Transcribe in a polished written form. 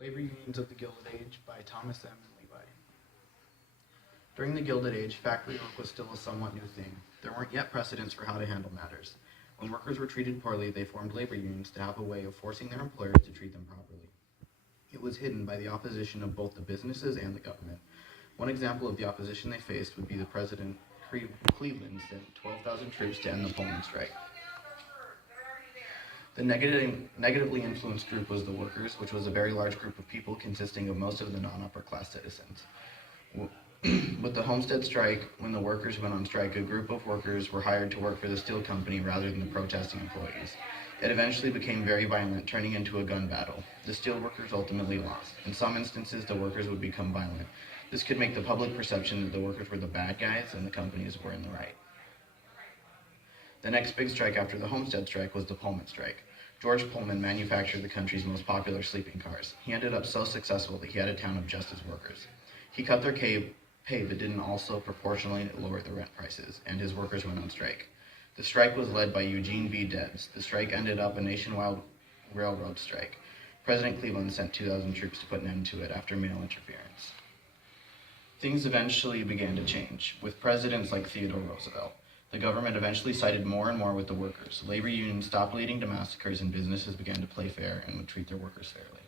Labor Unions of the Gilded Age by Thomas M. and Levi. During the Gilded Age, factory work was still a somewhat new thing. There weren't yet precedents for how to handle matters. When workers were treated poorly, they formed labor unions to have a way of forcing their employers to treat them properly. It was hidden by the opposition of both the businesses and the government. One example of the opposition they faced would be the President Cleveland sent 12,000 troops to end the Pullman strike. The negatively influenced group was the workers, which was a very large group of people consisting of most of the non-upper class citizens. With the Homestead strike, when the workers went on strike, a group of workers were hired to work for the steel company rather than the protesting employees. It eventually became very violent, turning into a gun battle. The steel workers ultimately lost. In some instances, the workers would become violent. This could make the public perception that the workers were the bad guys and the companies were in the right. The next big strike after the Homestead strike was the Pullman strike. George Pullman manufactured the country's most popular sleeping cars. He ended up so successful that he had a town of just his workers. He cut their pay but didn't also proportionally lower the rent prices, and his workers went on strike. The strike was led by Eugene V. Debs. The strike ended up a nationwide railroad strike. President Cleveland sent 2,000 troops to put an end to it after male interference. Things eventually began to change, with presidents like Theodore Roosevelt. The government eventually sided more and more with the workers. Labor unions stopped leading to massacres, and businesses began to play fair and would treat their workers fairly.